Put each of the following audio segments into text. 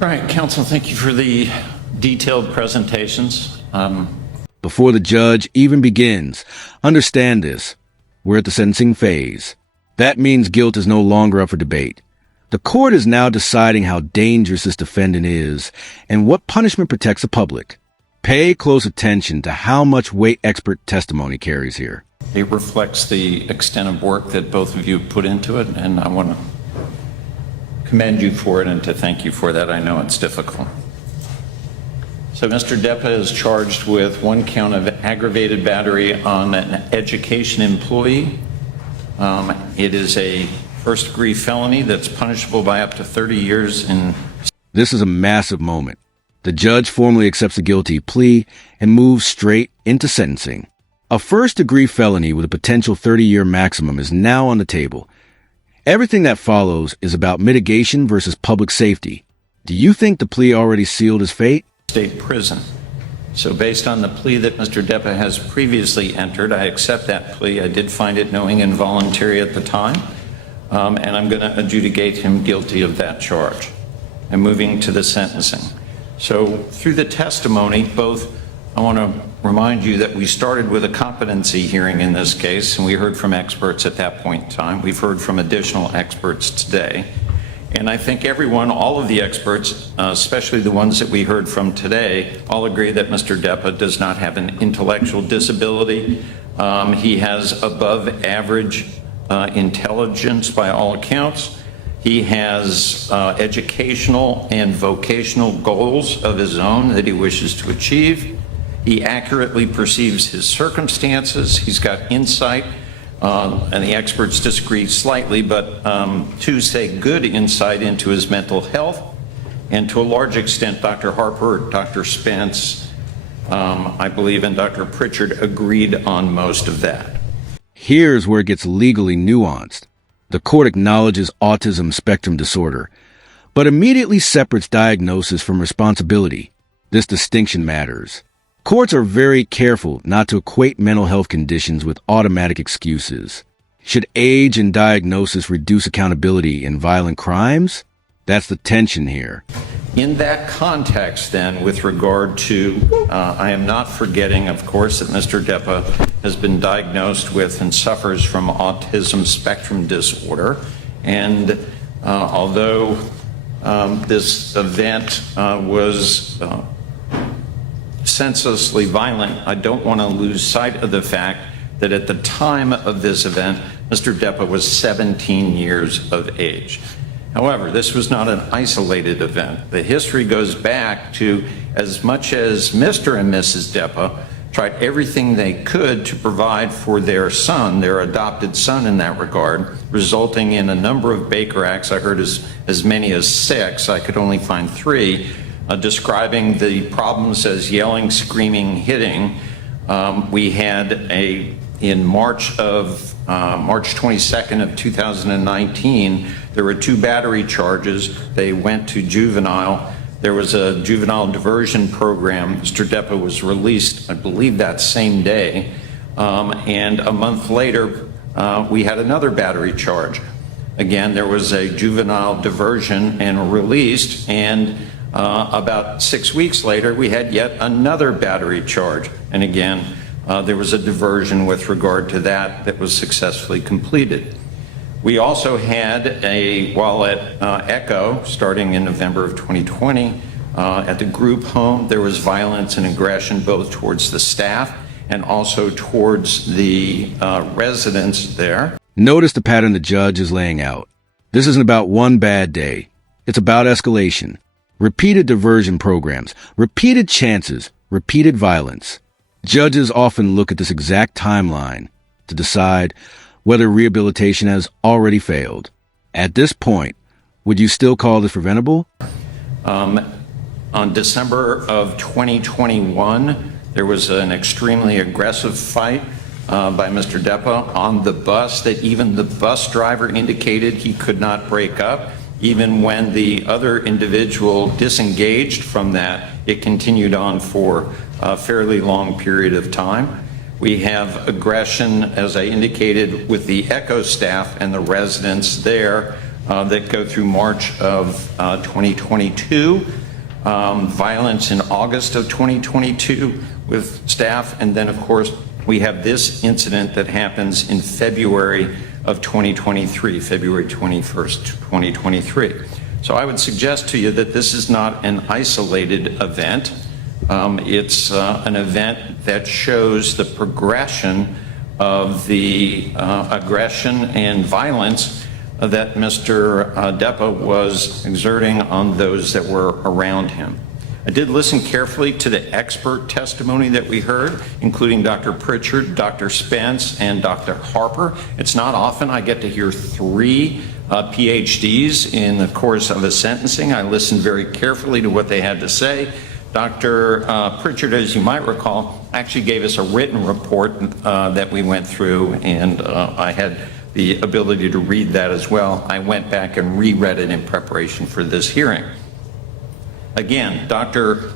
All right, counsel, thank you for the detailed presentations. Before the judge even begins, understand this. We're at the sentencing phase. That means guilt is no longer up for debate. The court is now deciding how dangerous this defendant is and what punishment protects the public. Pay close attention to how much weight expert testimony carries here. It reflects the extent of work that both of you put into it, and I want to commend you for it and to thank you for that. I know it's difficult. So Mr. Deppa is charged with one count of aggravated battery on an education employee. It is a first-degree felony that's punishable by up to 30 years in... This is a massive moment. The judge formally accepts a guilty plea and moves straight into sentencing. A first-degree felony with a potential 30-year maximum is now on the table. Everything that follows is about mitigation versus public safety. Do you think the plea already sealed his fate? State prison. So based on the plea that Mr. Deppa has previously entered, I accept that plea. I did find it knowing and voluntary at the time, and I'm going to adjudicate him guilty of that charge. And moving to the sentencing. So through the testimony, I want to remind you that we started with a competency hearing in this case, and we heard from experts at that point in time. We've heard from additional experts today. And I think all of the experts, especially the ones that we heard from today, all agree that Mr. Deppa does not have an intellectual disability. He has above average intelligence by all accounts. He has educational and vocational goals of his own that he wishes to achieve. He accurately perceives his circumstances. He's got insight, and the experts disagree slightly, but two say good insight into his mental health. And to a large extent, Dr. Harper, Dr. Spence, I believe, and Dr. Pritchard agreed on most of that. Here's where it gets legally nuanced. The court acknowledges autism spectrum disorder, but immediately separates diagnosis from responsibility. This distinction matters. Courts are very careful not to equate mental health conditions with automatic excuses. Should age and diagnosis reduce accountability in violent crimes? That's the tension here. In that context, then, with regard to, I am not forgetting, of course, that Mr. Deppa has been diagnosed with and suffers from autism spectrum disorder. And although this event was senselessly violent, I don't want to lose sight of the fact that at the time of this event, Mr. Deppa was 17 years of age. However, this was not an isolated event. The history goes back to as much as Mr. and Mrs. Deppa tried everything they could to provide for their son, their adopted son in that regard, resulting in a number of Baker Acts. I heard as many as 6. I could only find 3, describing the problems as yelling, screaming, hitting. We had in March 22nd of 2019, there were 2 battery charges. They went to Juvenile. There was a juvenile diversion program. Mr. Deppa was released, I believe, that same day. And a month later, we had another battery charge. Again, there was a juvenile diversion and released, and about 6 weeks later, we had yet another battery charge. And again, there was a diversion with regard to that was successfully completed. We also had while at ECHO, starting in November of 2020, at the group home, there was violence and aggression both towards the staff and also towards the residents there. Notice the pattern the judge is laying out. This isn't about one bad day. It's about escalation. Repeated diversion programs, repeated chances, repeated violence. Judges often look at this exact timeline to decide whether rehabilitation has already failed. At this point, would you still call this preventable? On December of 2021, there was an extremely aggressive fight by Mr. Deppa on the bus that even the bus driver indicated he could not break up. Even when the other individual disengaged from that, it continued on for a fairly long period of time. We have aggression, as I indicated, with the ECHO staff and the residents there that go through March of 2022, violence in August of 2022 with staff, and then, of course, we have this incident that happens in February of 2023, February 21st, 2023. So I would suggest to you that this is not an isolated event. It's an event that shows the progression of the aggression and violence that Mr. Deppa was exerting on those that were around him. I did listen carefully to the expert testimony that we heard, including Dr. Pritchard, Dr. Spence, and Dr. Harper. It's not often I get to hear three PhDs in the course of a sentencing. I listened very carefully to what they had to say. Dr. Pritchard, as you might recall, actually gave us a written report that we went through, and I had the ability to read that as well. I went back and reread it in preparation for this hearing. Again,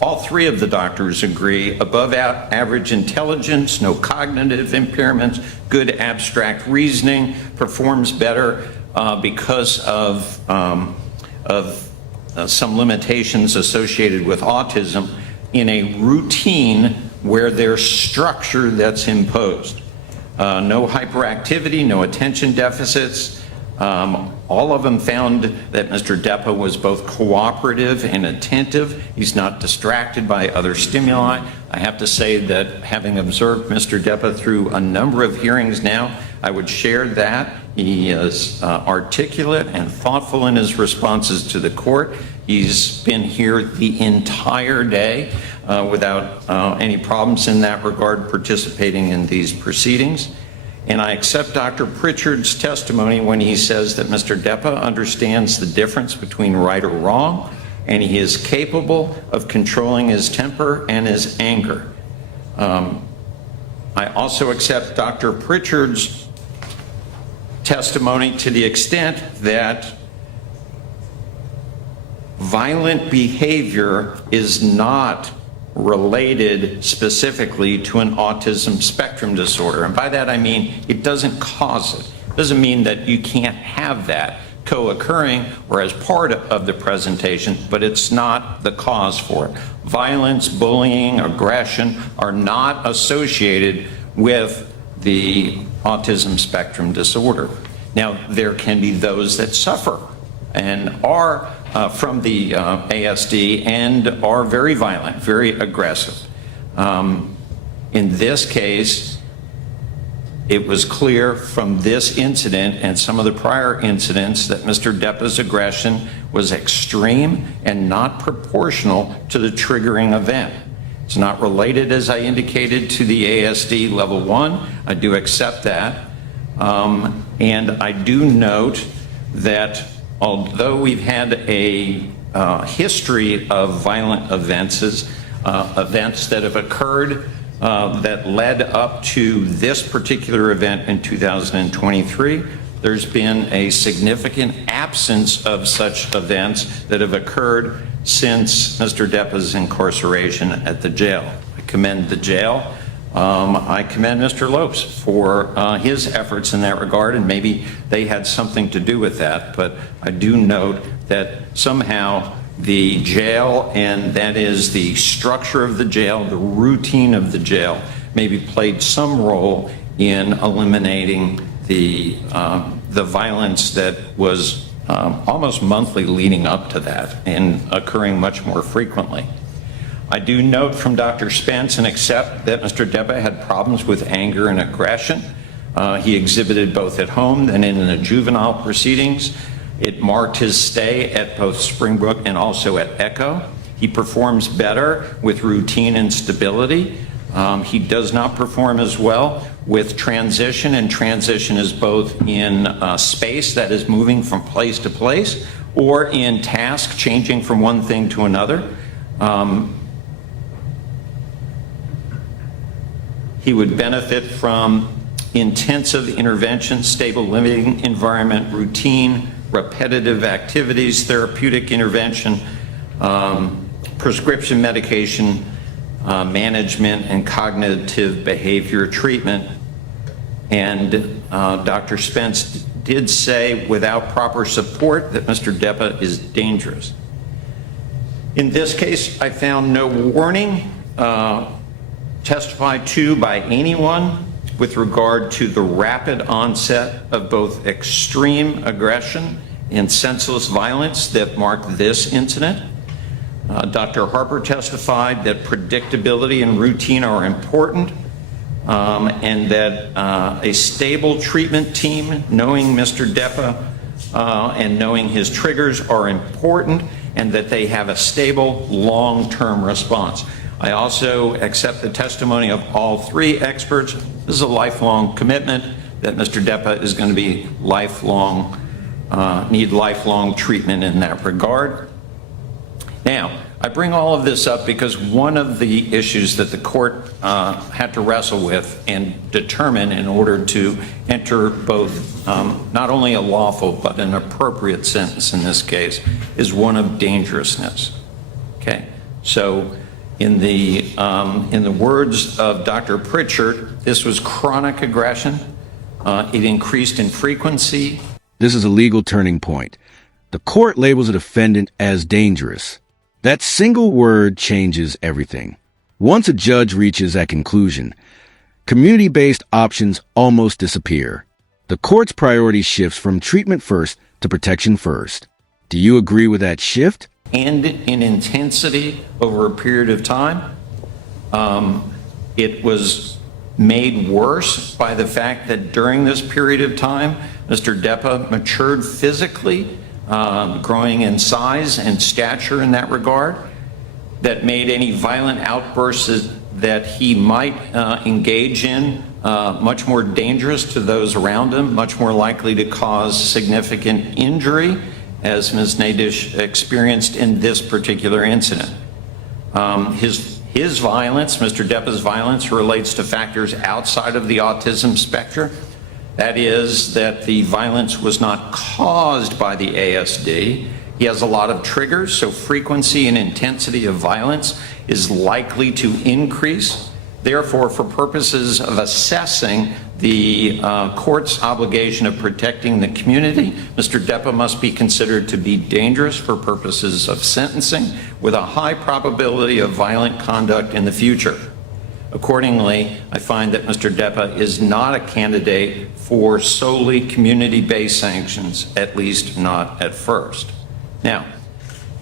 all three of the doctors agree: above average intelligence, no cognitive impairments, good abstract reasoning, performs better because of some limitations associated with autism in a routine where there's structure that's imposed. No hyperactivity, no attention deficits. All of them found that Mr. Deppa was both cooperative and attentive. He's not distracted by other stimuli. I have to say that, having observed Mr. Deppa through a number of hearings now, I would share that. He is articulate and thoughtful in his responses to the court. He's been here the entire day without any problems in that regard, participating in these proceedings. And I accept Dr. Pritchard's testimony when he says that Mr. Deppa understands the difference between right or wrong, and he is capable of controlling his temper and his anger. I also accept Dr. Pritchard's testimony to the extent that violent behavior is not related specifically to an autism spectrum disorder. And by that I mean it doesn't cause it. It doesn't mean that you can't have that co-occurring or as part of the presentation, but it's not the cause for it. Violence, bullying, aggression are not associated with the autism spectrum disorder. Now, there can be those that suffer and are from the ASD and are very violent, very aggressive. In this case, it was clear from this incident and some of the prior incidents that Mr. Deppa's aggression was extreme and not proportional to the triggering event. It's not related, as I indicated, to the ASD level 1. I do accept that. And I do note that although we've had a history of violent events that have occurred that led up to this particular event in 2023, there's been a significant absence of such events that have occurred since Mr. Deppa's incarceration at the jail. I commend the jail. I commend Mr. Lopes for his efforts in that regard, and maybe they had something to do with that, but I do note that somehow the jail, and that is the structure of the jail, the routine of the jail, maybe played some role in eliminating the violence that was almost monthly leading up to that and occurring much more frequently. I do note from Dr. Spence and accept that Mr. Deppa had problems with anger and aggression. He exhibited both at home and in the juvenile proceedings. It marked his stay at both Springbrook and also at Echo. He performs better with routine and stability. He does not perform as well with transition, and transition is both in space, that is moving from place to place, or in task, changing from one thing to another. He would benefit from intensive intervention, stable living environment, routine, repetitive activities, therapeutic intervention, prescription medication, management, and cognitive behavior treatment. And Dr. Spence did say without proper support that Mr. Deppa is dangerous. In this case, I found no warning testified to by anyone with regard to the rapid onset of both extreme aggression and senseless violence that marked this incident. Dr. Harper testified that predictability and routine are important, and that a stable treatment team, knowing Mr. Deppa and knowing his triggers are important, and that they have a stable long-term response. I also accept the testimony of all three experts. This is a lifelong commitment that Mr. Deppa is going to be need lifelong treatment in that regard. Now, I bring all of this up because one of the issues that the court had to wrestle with and determine in order to enter both not only a lawful but an appropriate sentence in this case is one of dangerousness. Okay, so in the words of Dr. Pritchard, this was chronic aggression. It increased in frequency. This is a legal turning point. The court labels a defendant as dangerous. That single word changes everything. Once a judge reaches that conclusion, community-based options almost disappear. The court's priority shifts from treatment first to protection first. Do you agree with that shift? And in intensity over a period of time. It was made worse by the fact that during this period of time, Mr. Deppa matured physically, growing in size and stature in that regard, that made any violent outbursts that he might engage in much more dangerous to those around him, much more likely to cause significant injury, as Ms. Nadish experienced in this particular incident. His violence, Mr. Deppa's violence, relates to factors outside of the autism spectrum. That is, that the violence was not caused by the ASD. He has a lot of triggers, so frequency and intensity of violence is likely to increase. Therefore, for purposes of assessing the court's obligation of protecting the community, Mr. Deppa must be considered to be dangerous for purposes of sentencing with a high probability of violent conduct in the future. Accordingly, I find that Mr. Deppa is not a candidate for solely community-based sanctions, at least not at first. Now,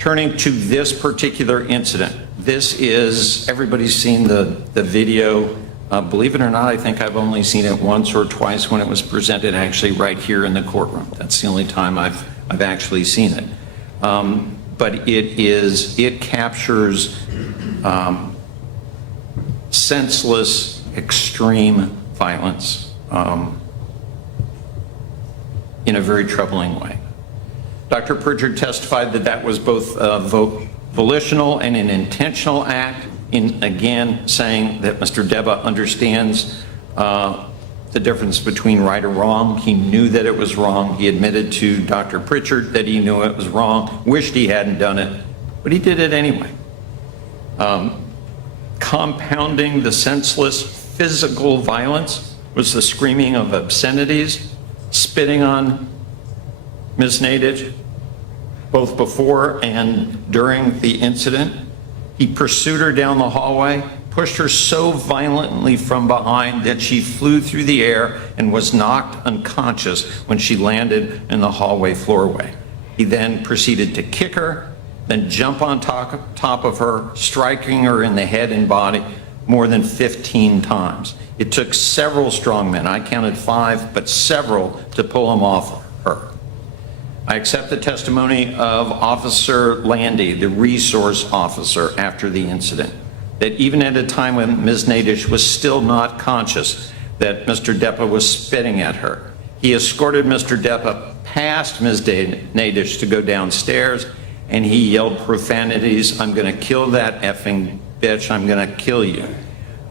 turning to this particular incident, this is, everybody's seen the video. Believe it or not, I think I've only seen it once or twice when it was presented actually right here in the courtroom. That's the only time I've actually seen it. But it captures senseless, extreme violence in a very troubling way. Dr. Pritchard testified that that was both volitional and an intentional act, in again saying that Mr. Deppa understands the difference between right or wrong. He knew that it was wrong. He admitted to Dr. Pritchard that he knew it was wrong, wished he hadn't done it, but he did it anyway. Compounding the senseless physical violence was the screaming of obscenities, spitting on Ms. Nadish, both before and during the incident. He pursued her down the hallway, pushed her so violently from behind that she flew through the air and was knocked unconscious when she landed in the hallway floorway. He then proceeded to kick her, then jump on top of her, striking her in the head and body more than 15 times. It took several strong men, I counted 5, but several, to pull him off her. I accept the testimony of Officer Landy, the resource officer, after the incident, that even at a time when Ms. Nadish was still not conscious, that Mr. Deppa was spitting at her. He escorted Mr. Deppa past Ms. Nadish to go downstairs, and he yelled profanities, "I'm gonna kill that effing bitch, I'm gonna kill you."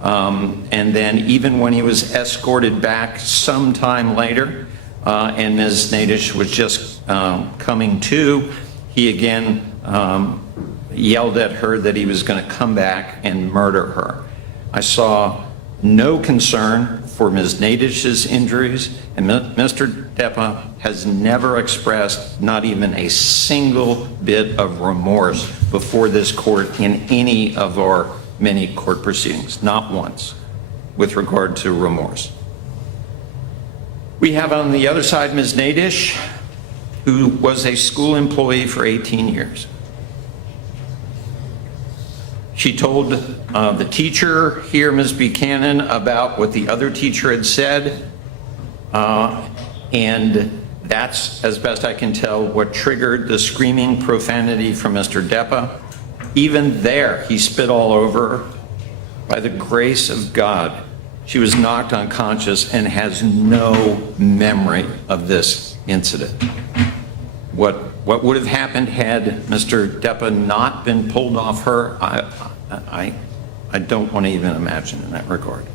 And then even when he was escorted back sometime later, and Ms. Nadish was just coming to, he again yelled at her that he was going to come back and murder her. I saw no concern for Ms. Nadish's injuries, and Mr. Deppa has never expressed not even a single bit of remorse before this court in any of our many court proceedings, not once, with regard to remorse. We have on the other side Ms. Nadish, who was a school employee for 18 years. She told the teacher here, Ms. Buchanan, about what the other teacher had said, and that's, as best I can tell, what triggered the screaming profanity from Mr. Deppa. Even there, he spit all over her. By the grace of God, she was knocked unconscious and has no memory of this incident. What would have happened had Mr. Deppa not been pulled off her, I don't want to even imagine in that regard.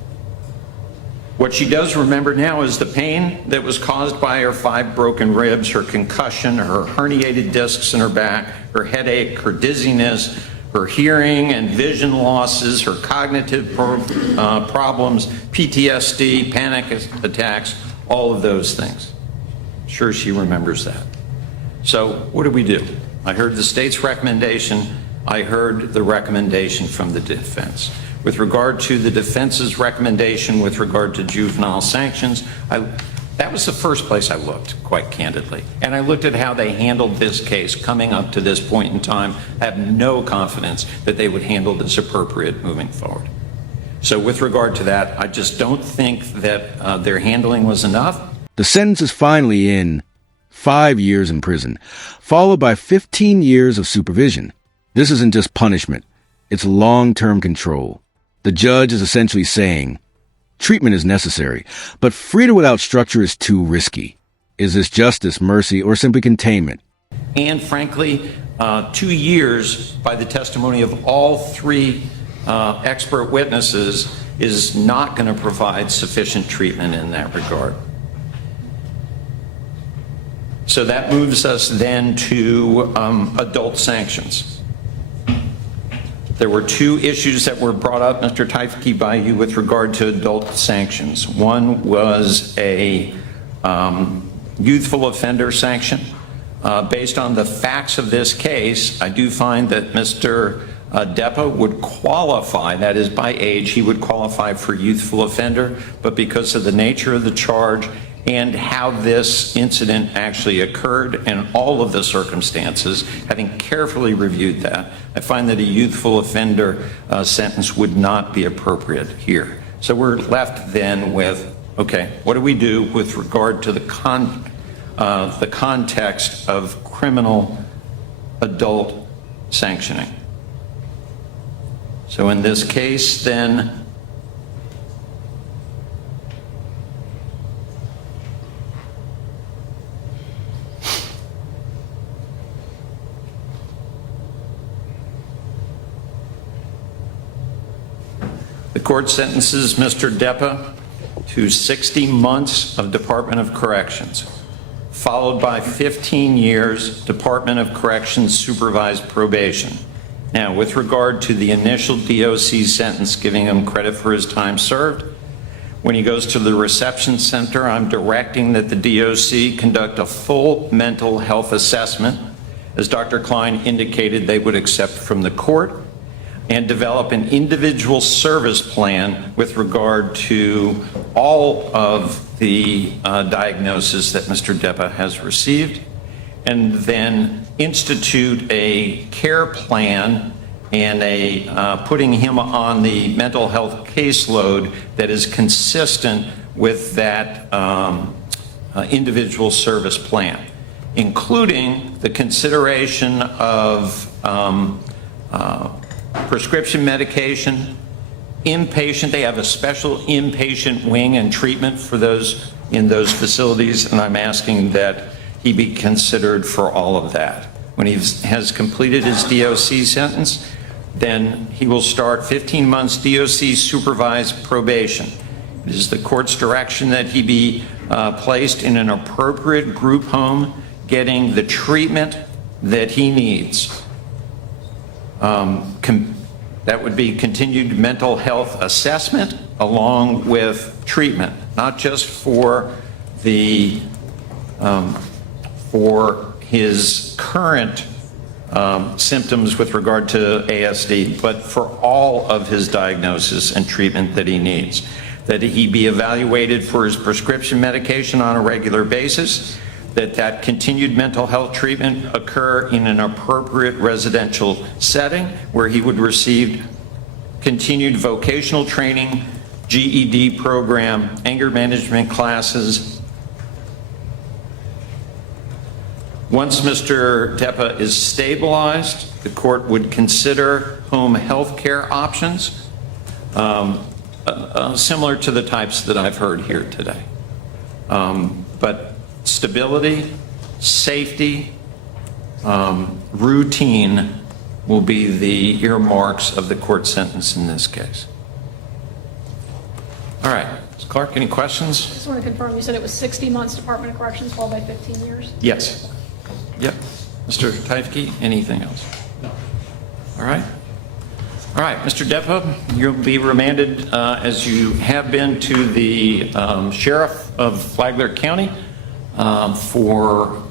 What she does remember now is the pain that was caused by her 5 broken ribs, her concussion, her herniated discs in her back, her headache, her dizziness, her hearing and vision losses, her cognitive problems, PTSD, panic attacks, all of those things. Sure, she remembers that. So what do? I heard the state's recommendation. I heard the recommendation from the defense. With regard to the defense's recommendation with regard to juvenile sanctions, that was the first place I looked, quite candidly. And I looked at how they handled this case coming up to this point in time. I have no confidence that they would handle this appropriate moving forward. So with regard to that, I just don't think that their handling was enough. The sentence is finally in 5 years in prison, followed by 15 years of supervision. This isn't just punishment. It's long-term control. The judge is essentially saying, treatment is necessary, but freedom without structure is too risky. Is this justice, mercy, or simply containment? And frankly, 2 years by the testimony of all 3 expert witnesses is not going to provide sufficient treatment in that regard. So that moves us then to adult sanctions. There were 2 issues that were brought up, Mr. Teifke, by you with regard to adult sanctions. One was a youthful offender sanction. Based on the facts of this case, I do find that Mr. Deppa would qualify, that is by age, he would qualify for youthful offender, but because of the nature of the charge and how this incident actually occurred and all of the circumstances, having carefully reviewed that, I find that a youthful offender sentence would not be appropriate here. So we're left then with, okay, what do we do with regard to the context of criminal adult sanctioning? So in this case, then, the court sentences Mr. Deppa to 60 months of Department of Corrections, followed by 15 years Department of Corrections supervised probation. Now, with regard to the initial DOC sentence, giving him credit for his time served, when he goes to the reception center, I'm directing that the DOC conduct a full mental health assessment, as Dr. Klein indicated they would accept from the court, and develop an individual service plan with regard to all of the diagnoses that Mr. Deppa has received, and then institute a care plan and putting him on the mental health caseload that is consistent with that individual service plan, including the consideration of prescription medication, inpatient. They have a special inpatient wing and treatment for those in those facilities, and I'm asking that he be considered for all of that. When he has completed his DOC sentence, then he will start 15 months DOC supervised probation. It is the court's direction that he be placed in an appropriate group home, getting the treatment that he needs. That would be continued mental health assessment along with treatment, not just for the for his current symptoms with regard to ASD, but for all of his diagnosis and treatment that he needs. That he be evaluated for his prescription medication on a regular basis, that continued mental health treatment occur in an appropriate residential setting where he would receive continued vocational training, GED program, anger management classes. Once Mr. Deppa is stabilized, the court would consider home health care options, similar to the types that I've heard here today. But stability, safety, routine will be the earmarks of the court sentence in this case. All right, Ms. Clark, any questions? Just want to confirm, you said it was 60 months Department of Corrections, followed by 15 years? Yes. Yep. Mr. Teifke, anything else? No. All right. All right, Mr. Deppa, you'll be remanded as you have been to the Sheriff of Flagler County for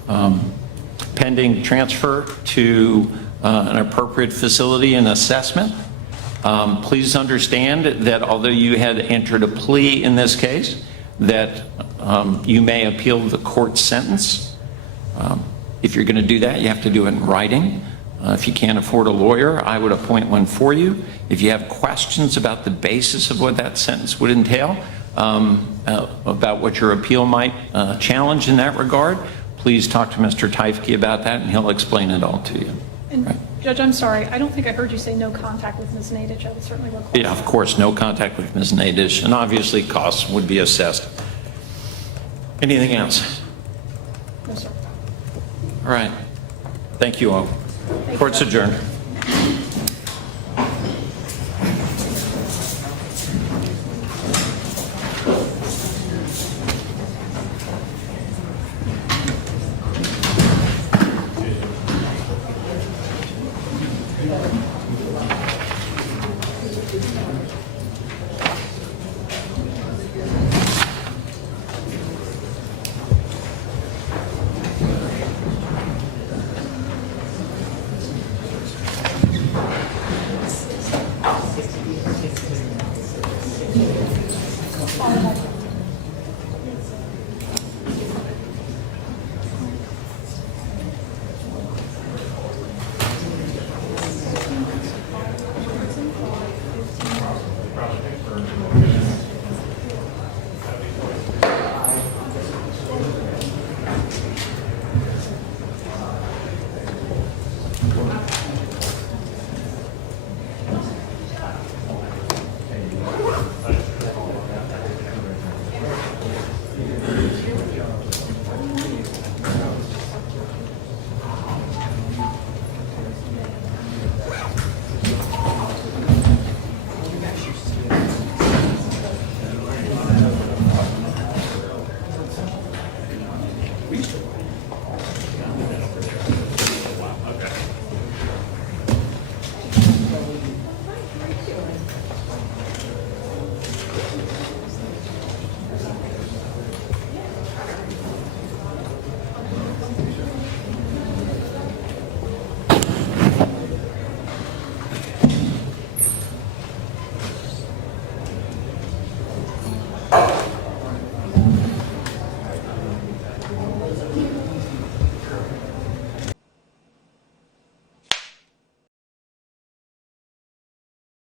pending transfer to an appropriate facility and assessment. Please understand that although you had entered a plea in this case, that you may appeal the court sentence. If you're going to do that, you have to do it in writing. If you can't afford a lawyer, I would appoint one for you. If you have questions about the basis of what that sentence would entail, about what your appeal might challenge in that regard, please talk to Mr. Teifke about that, and he'll explain it all to you. And Right. Judge, I'm sorry, I don't think I heard you say no contact with Ms. Nadich. I would certainly request. Yeah, of course, no contact with Ms. Nadish, and obviously costs would be assessed. Anything else? No, sir. All right. Thank you all. Court's adjourned.